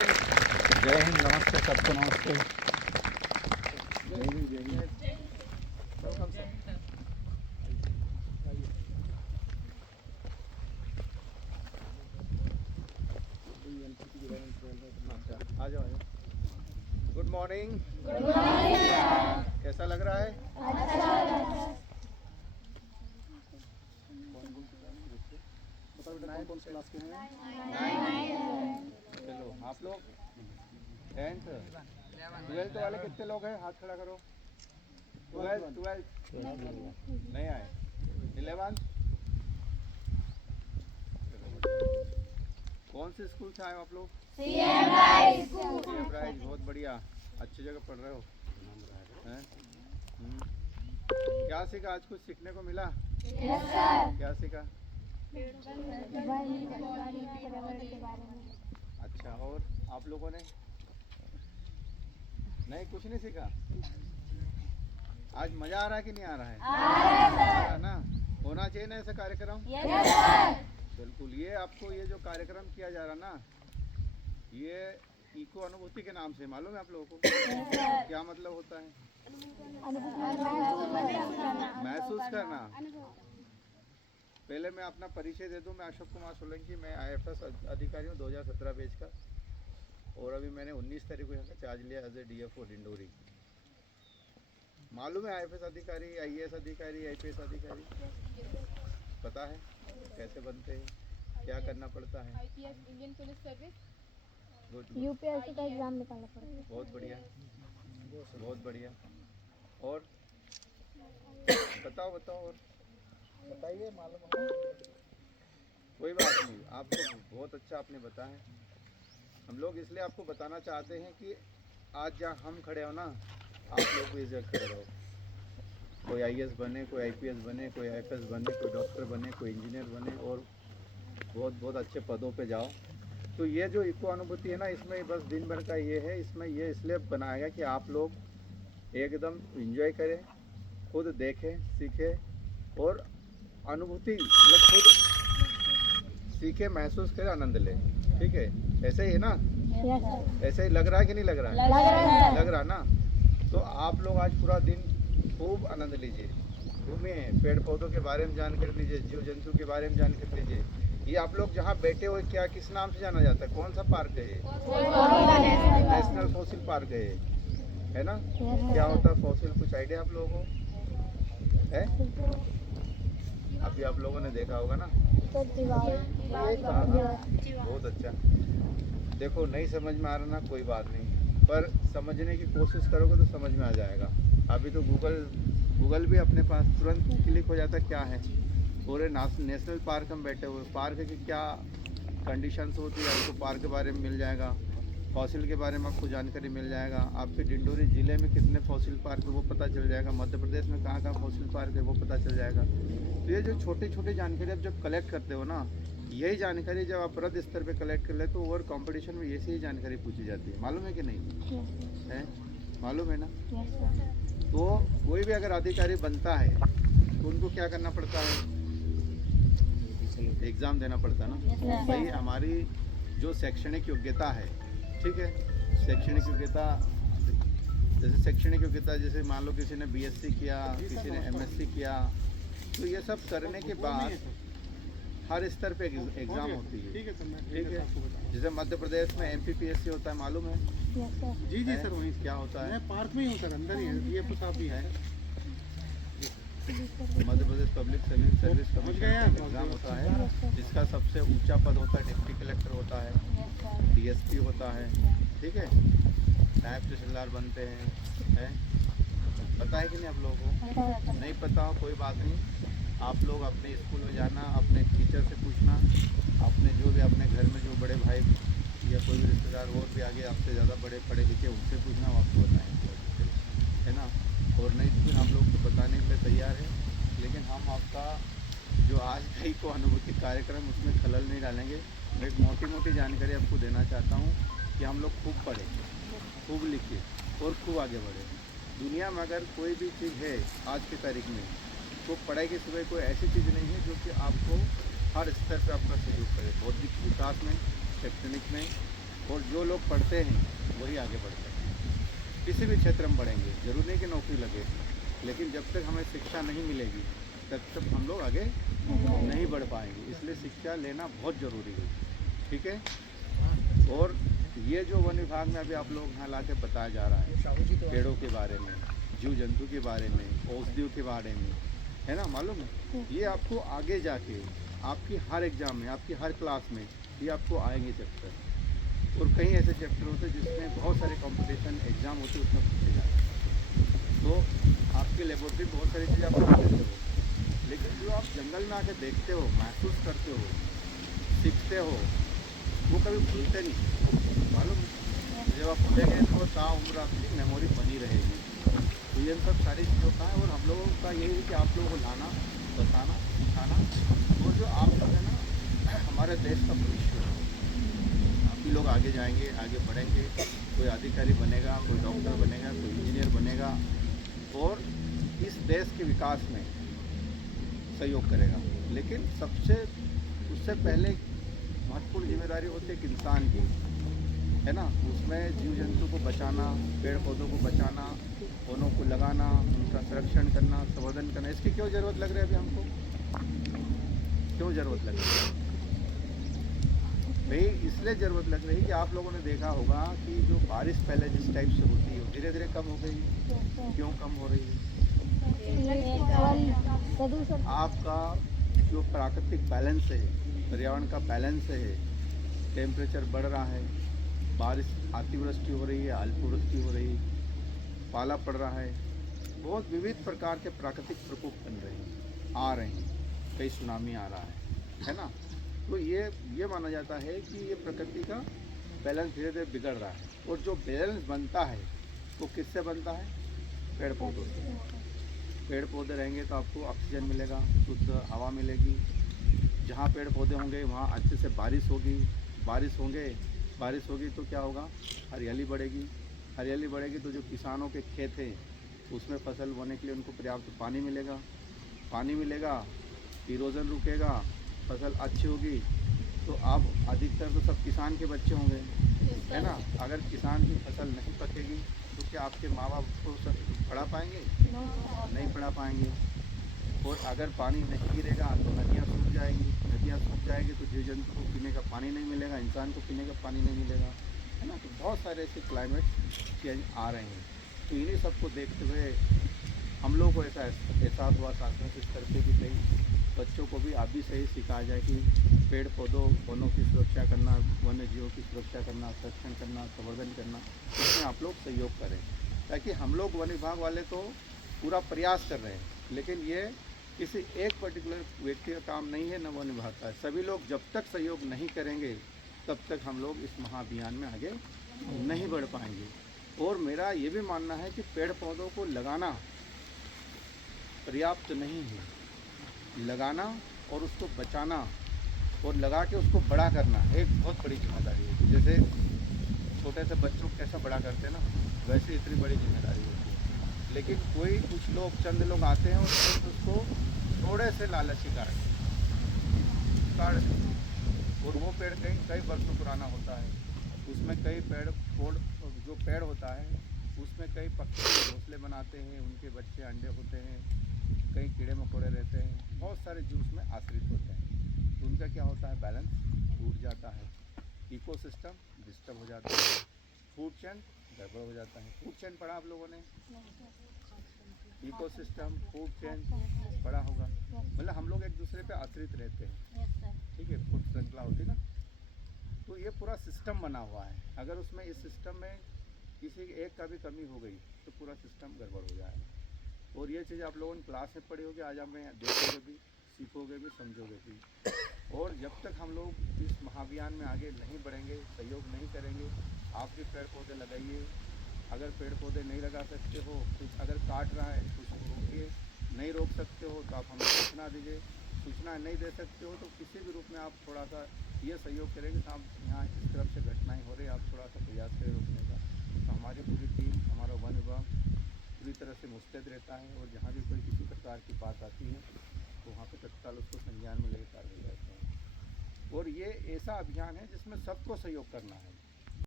जय हिंद, नमस्ते सबको, नमस्ते। जय हिंद, जय हिंद। अच्छा, आ जाओ, आ जाओ। Good morning. कैसा लग रहा है? कौन सी क्लास के हैं? चलो, आप लोग 10th 12th वाले कितने लोग हैं? हाथ खड़ा करो। 12th नहीं आए। 11th कौन से स्कूल से आए हो आप लोग? CM rise. बहुत बढ़िया, अच्छी जगह पढ़ रहे हो हैं? क्या सीखा आज? कुछ सीखने को मिला? Yes sir. क्या सीखा? अच्छा, और आप लोगों ने? नहीं, कुछ नहीं सीखा। आज मजा आ रहा है कि नहीं आ रहा है? आ रहा है ना? होना चाहिए ना ऐसा कार्यक्रम? Yes sir. बिल्कुल। ये आपको ये जो कार्यक्रम किया जा रहा ना, ये इको अनुभूति के नाम से मालूम है आप लोगों को? क्या मतलब होता है? महसूस करना। पहले मैं अपना परिचय दे दूं। मैं अशोक कुमार सोलंकी, मैं IFS अधिकारी हूँ 2017 बैच का, और अभी मैंने 19 तारीख को यहाँ का चार्ज लिया एज ए DFO डिंडोरी। मालूम है IFS अधिकारी, IAS अधिकारी, IPS अधिकारी? पता है कैसे बनते हैं, क्या करना पड़ता है? IPS Indian police service. UPSC का एग्जाम निकालना पड़ता है। बहुत बढ़िया, बहुत बढ़िया। और बताओ और बताइए, मालूम हो? कोई बात नहीं, आपको बहुत अच्छा आपने बताया। हम लोग इसलिए आपको बताना चाहते हैं कि आज जहाँ हम खड़े हो ना, आप लोग भी इस जगह खड़े रहो। कोई IAS बने, कोई IPS बने, कोई IFS बने, कोई डॉक्टर बने, कोई इंजीनियर बने, और बहुत अच्छे पदों पे जाओ। तो ये जो इको अनुभूति है ना, इसमें बस दिन भर का ये है। इसमें ये इसलिए बनाया गया कि आप लोग एकदम एंजॉय करें, खुद देखें, सीखें और अनुभूति मतलब खुद सीखे, महसूस करें, आनंद लें। ठीक है? ऐसे ही है ना? ऐसे ही लग रहा है कि नहीं लग रहा है? लग रहा ना? तो आप लोग आज पूरा दिन खूब आनंद लीजिए, घूमिए, पेड़ पौधों के बारे में जानकारी लीजिए, जीव जंतु के बारे में जानकारी लीजिए। ये आप लोग जहाँ बैठे हुए क्या किस नाम से जाना जाता है? कौन सा पार्क है ये? नेशनल फॉसिल पार्क है ना? क्या होता है फॉसिल? कुछ आइडिया आप लोगों को है? अभी आप लोगों ने देखा होगा ना? बहुत अच्छा। देखो, नहीं समझ में आ रहा ना, कोई बात नहीं, पर समझने की कोशिश करोगे तो समझ में आ जाएगा। अभी तो गूगल भी अपने पास तुरंत क्लिक हो जाता क्या है। पूरे नेशनल पार्क में बैठे हुए, पार्क की क्या कंडीशंस होती है आपको पार्क के बारे में मिल जाएगा। फॉसिल के बारे में आपको जानकारी मिल जाएगा। आपके डिंडोरी ज़िले में कितने फॉसिल पार्क है वो पता चल जाएगा। मध्य प्रदेश में कहाँ फॉसिल पार्क है वो पता चल जाएगा। तो ये जो छोटे जानकारी आप जब कलेक्ट करते हो ना, यही जानकारी जब आप वृहद स्तर पे कलेक्ट कर ले तो ओवर कंपटीशन में ऐसी ही जानकारी पूछी जाती है। मालूम है कि नहीं है? मालूम है ना? तो कोई भी अगर अधिकारी बनता है तो उनको क्या करना पड़ता है? एग्ज़ाम देना पड़ता है ना भाई। हमारी जो शैक्षणिक योग्यता है, ठीक है, शैक्षणिक योग्यता जैसे मान लो किसी ने BSc किया, किसी ने MSc किया, तो ये सब करने के बाद हर स्तर पे एग्ज़ाम होती है। ठीक है? जैसे मध्य प्रदेश में MPPSC होता है, मालूम है? जी सर। वहीं क्या होता है? पार्क में ही होता है, अंदर ही है। ये कुछ आप भी है Madhya Pradesh public service commission exam होता है, जिसका सबसे ऊंचा पद होता है डिप्टी कलेक्टर होता है, DSP होता है। ठीक है? नायब तहसीलदार बनते हैं। पता है कि नहीं आप लोगों को? नहीं पता हो कोई बात नहीं, आप लोग अपने स्कूल में जाना, अपने टीचर से पूछना, अपने जो भी अपने घर में जो बड़े भाई या कोई भी रिश्तेदार और भी आगे आपसे ज़्यादा बड़े पढ़े लिखे, उनसे पूछना, वो आपको बताएंगे, है ना? और नहीं तो फिर हम लोग तो बताने के लिए तैयार है, लेकिन हम आपका जो आज का को अनुभूति कार्यक्रम उसमें खलल नहीं डालेंगे। मैं एक मोटी जानकारी आपको देना चाहता हूँ कि हम लोग खूब पढ़ें, खूब लिखें और खूब आगे बढ़ें। दुनिया में अगर कोई भी चीज़ है आज की तारीख में, तो पढ़ाई के सिवाय कोई ऐसी चीज़ नहीं है जो कि आपको हर स्तर पर आपका सहयोग करे, बौद्धिक विकास में, शैक्षणिक में और जो लोग पढ़ते हैं वही आगे बढ़ते हैं। किसी भी क्षेत्र में बढ़ेंगे, जरूरी नहीं कि नौकरी लगे, लेकिन जब तक हमें शिक्षा नहीं मिलेगी तब तक हम लोग आगे नहीं बढ़ पाएंगे। इसलिए शिक्षा लेना बहुत ज़रूरी है, ठीक है। और ये जो वन विभाग में अभी आप लोग यहाँ ला के बताया जा रहा है, पेड़ों के बारे में, जीव जंतु के बारे में, औषधियों के बारे में, है ना, मालूम है, ये आपको आगे जाके आपकी हर एग्ज़ाम में, आपकी हर क्लास में ये आपको आएंगे चैप्टर। और कई ऐसे चैप्टर होते हैं जिसमें बहुत सारे कंपटीशन एग्ज़ाम होते हैं, उसमें पूछे जाते हैं। तो आपकी लेबोरेटरी बहुत सारी चीज़ें आप देते हो, लेकिन जो आप जंगल में आके देखते हो, महसूस करते हो, सीखते हो, वो कभी भूलते नहीं, मालूम है। जब आप भूलेंगे तो ताउम्र आपकी मेमोरी बनी रहेगी। तो ये सब सारी चीज़ों का है। और हम लोगों का यही है कि आप लोगों को लाना, बताना, सिखाना, और जो आप लोग है ना, हमारे देश का भविष्य है। आप ही लोग आगे जाएंगे, आगे बढ़ेंगे, कोई अधिकारी बनेगा, कोई डॉक्टर बनेगा, कोई इंजीनियर बनेगा, और इस देश के विकास में सहयोग करेगा। लेकिन उससे पहले महत्वपूर्ण जिम्मेदारी होती है एक इंसान की, है ना। उसमें जीव जंतु को बचाना, पेड़ पौधों को बचाना, वनों को लगाना, उनका संरक्षण करना, संवर्धन करना। इसकी क्यों ज़रूरत लग रही है अभी हमको? क्यों ज़रूरत लग रही है भाई? इसलिए ज़रूरत लग रही है कि आप लोगों ने देखा होगा कि जो बारिश पहले जिस टाइप से होती है धीरे धीरे कम हो गई। क्यों कम हो रही है? आपका जो प्राकृतिक बैलेंस है, पर्यावरण का बैलेंस है, टेम्परेचर बढ़ रहा है, बारिश अतिवृष्टि हो रही है, अल्पवृष्टि हो रही है, पाला पड़ रहा है, बहुत विविध प्रकार के प्राकृतिक प्रकोप बन रहे हैं, आ रहे हैं, कई सुनामी आ रहा है ना। तो ये माना जाता है कि ये प्रकृति का बैलेंस धीरे धीरे बिगड़ रहा है। और जो बैलेंस बनता है वो किससे बनता है? पेड़ पौधों से। पेड़ पौधे रहेंगे तो आपको ऑक्सीजन मिलेगा, शुद्ध हवा मिलेगी। जहाँ पेड़ पौधे होंगे वहाँ अच्छे से बारिश होगी, बारिश होगी तो क्या होगा? हरियाली बढ़ेगी, हरियाली बढ़ेगी तो जो किसानों के खेत हैं उसमें फसल बोने के लिए उनको पर्याप्त पानी मिलेगा, इरोजन रुकेगा, फसल अच्छी होगी। तो आप अधिकतर तो सब किसान के बच्चे होंगे, है ना। अगर किसान की फसल नहीं पकेगी तो क्या आपके माँ बाप को सब पढ़ा पाएंगे? नहीं पढ़ा पाएंगे। और अगर पानी नहीं गिरेगा तो नदियाँ सूख जाएंगी तो जीव जंतु को पीने का पानी नहीं मिलेगा, इंसान को पीने का पानी नहीं मिलेगा, है ना। तो बहुत सारे ऐसे क्लाइमेट चेंज आ रहे हैं। तो इन्हीं सबको देखते हुए हम लोग को ऐसा एहसास हुआ शासनिक स्तर पे कि कई बच्चों को भी आप भी सही सिखाया जाए कि पेड़ पौधों वनों की सुरक्षा करना, वन्य जीवों की सुरक्षा करना, संरक्षण करना, संवर्धन करना, इसमें आप लोग सहयोग करें। ताकि हम लोग वन विभाग वाले तो पूरा प्रयास कर रहे हैं, लेकिन ये किसी एक पर्टिकुलर व्यक्ति का काम नहीं है, न वन विभाग का है। सभी लोग जब तक सहयोग नहीं करेंगे तब तक हम लोग इस महाअभियान में आगे नहीं बढ़ पाएंगे। और मेरा ये भी मानना है कि पेड़ पौधों को लगाना पर्याप्त नहीं है, लगाना और उसको बचाना और लगा के उसको बड़ा करना एक बहुत बड़ी जिम्मेदारी है। जैसे छोटे से बच्चों को कैसा बड़ा करते हैं ना, वैसे इतनी बड़ी जिम्मेदारी होती है। लेकिन कुछ लोग, चंद लोग आते हैं और सिर्फ उसको थोड़े से लालची कारण काट देते हैं। और वो पेड़ कई वर्षों पुराना होता है, उसमें कई जो पेड़ होता है उसमें कई पक्षी घोंसले बनाते हैं, उनके बच्चे अंडे होते हैं, कई कीड़े मकोड़े रहते हैं, बहुत सारे जीव उसमें आश्रित होते हैं। तो उनका क्या होता है? बैलेंस टूट जाता है, इकोसिस्टम डिस्टर्ब हो जाता है, फूड चेन गड़बड़ हो जाता है। फूड चेन पढ़ा आप लोगों ने? इकोसिस्टम, फूड चेन पढ़ा होगा। मतलब हम लोग एक दूसरे पे आश्रित रहते हैं, ठीक है, फूड श्रृंखला होती है ना। तो ये पूरा सिस्टम बना हुआ है। अगर उसमें इस सिस्टम में किसी एक का भी कमी हो गई तो पूरा सिस्टम गड़बड़ हो जाएगा। और ये चीज़ आप लोगों ने क्लास में पढ़ी होगी, आज हमें देखोगे भी, सीखोगे भी, समझोगे भी। और जब तक हम लोग इस महाअभियान में आगे नहीं बढ़ेंगे, सहयोग नहीं करेंगे, आप भी पेड़ पौधे लगाइए। अगर पेड़ पौधे नहीं लगा सकते हो, कुछ अगर काट रहा है तो उसको रोकिए, नहीं रोक सकते हो तो आप हमें सूचना दीजिए। सूचना नहीं दे सकते हो तो किसी भी रूप में आप थोड़ा सा ये सहयोग करेंगे तो आप यहाँ इस तरफ से घटनाएँ हो रही है, आप थोड़ा सा प्रयास करें रोकने का। तो हमारी पूरी टीम, हमारा वन विभाग पूरी तरह से मुस्तैद रहता है। और जहाँ भी कोई किसी प्रकार की बात आती है तो वहाँ पे तत्काल उसको संज्ञान में लेकर कार्रवाई करते हैं। और ये ऐसा अभियान है जिसमें सबको सहयोग करना है।